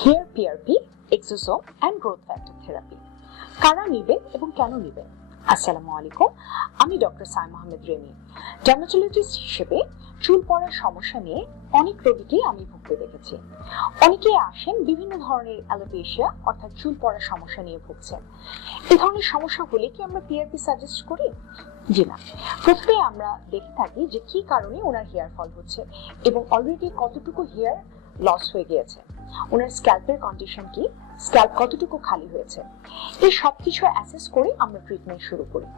Hair PRP, exosome and growth factor therapy কারা নেবেন এবং কেন নেবেন? আসসালামু আলাইকুম, আমি ডক্টর সাইমা আহমেদ রেমি। ডার্মাটোলজিস্ট হিসেবে চুল পড়ার সমস্যা নিয়ে অনেক রোগীকে আমি ভুগতে দেখেছি। অনেকেই আসেন বিভিন্ন ধরনের অ্যালোপেশিয়া অর্থাৎ চুল পড়ার সমস্যা নিয়ে ভুগছেন। এই ধরনের সমস্যা হলে কি আমরা পিআরপি সাজেস্ট করি? জি না। প্রথমে আমরা দেখে থাকি যে কি কারণে ওনার হেয়ার ফল হচ্ছে এবং অলরেডি কতটুকু হেয়ার লস হয়ে গিয়েছে, ওনার স্ক্যাল্পের কন্ডিশন কি, স্ক্যাল্প কতটুকু খালি হয়েছে, এই সবকিছু অ্যাসেস করে আমরা ট্রিটমেন্ট শুরু করি।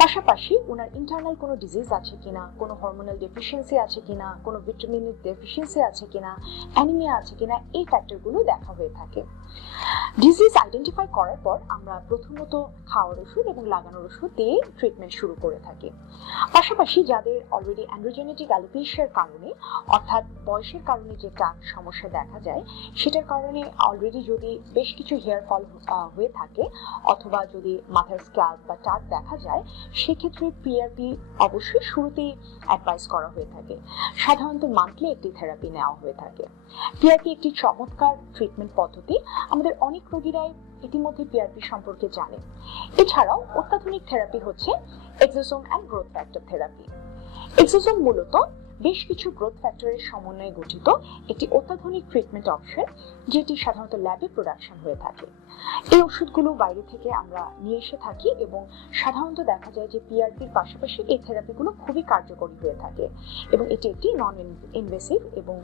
পাশাপাশি ওনার ইন্টারনাল কোনো ডিজিজ আছে কিনা, কোনো হরমোনাল ডেফিসিয়েন্সি আছে কিনা, কোনো ভিটামিনের ডেফিসিয়েন্সি আছে কিনা, অ্যানিমিয়া আছে কিনা, এই ফ্যাক্টরগুলো দেখা হয়ে থাকে। ডিজিজ আইডেন্টিফাই করার পর আমরা প্রথমত খাওয়ার ওষুধ এবং লাগানোর ওষুধ দিয়ে ট্রিটমেন্ট শুরু করে থাকি। পাশাপাশি যাদের অলরেডি অ্যান্ড্রোজেনেটিক অ্যালোপেশিয়ার কারণে অর্থাৎ বয়সের কারণে যে টাক সমস্যা দেখা যায়, সেটার কারণে অলরেডি যদি বেশ কিছু হেয়ার ফল হয়ে থাকে অথবা যদি মাথার স্ক্যাল্প বা টাক দেখা যায়, সেক্ষেত্রে পিআরপি অবশ্যই শুরুতেই অ্যাডভাইস করা হয়ে থাকে। সাধারণত মান্থলি একটি থেরাপি নেওয়া হয়ে থাকে। পিআরপি একটি চমৎকার ট্রিটমেন্ট পদ্ধতি, আমাদের অনেক রোগীরাই ইতিমধ্যে পিআরপি সম্পর্কে জানে। এছাড়াও অত্যাধুনিক থেরাপি হচ্ছে এক্সোসোম অ্যান্ড গ্রোথ ফ্যাক্টর থেরাপি। এক্সোসোম মূলত বেশ কিছু গ্রোথ ফ্যাক্টরের সমন্বয়ে গঠিত একটি অত্যাধুনিক ট্রিটমেন্ট অপশন, যেটি সাধারণত ল্যাবে প্রোডাকশন হয়ে থাকে। এই ওষুধগুলো বাইরে থেকে আমরা নিয়ে এসে থাকি এবং সাধারণত দেখা যায় যে পিআরপির পাশাপাশি এই থেরাপিগুলো খুবই কার্যকরী হয়ে থাকে এবং এটি একটি নন ইনভেসিভ এবং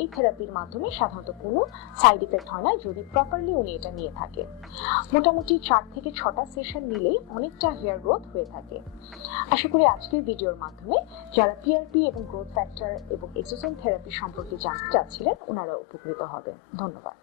এই থেরাপির মাধ্যমে সাধারণত কোনো সাইড ইফেক্ট হয় না যদি প্রপারলি উনি এটা নিয়ে থাকে। মোটামুটি 4 থেকে 6টা সেশন নিলেই অনেকটা হেয়ার গ্রোথ হয়ে থাকে। আশা করি আজকের ভিডিওর মাধ্যমে যারা পিআরপি এবং গ্রোথ ফ্যাক্টর এবং এক্সোসোম থেরাপি সম্পর্কে জানতে চাচ্ছিলেন ওনারা উপকৃত হবেন। ধন্যবাদ।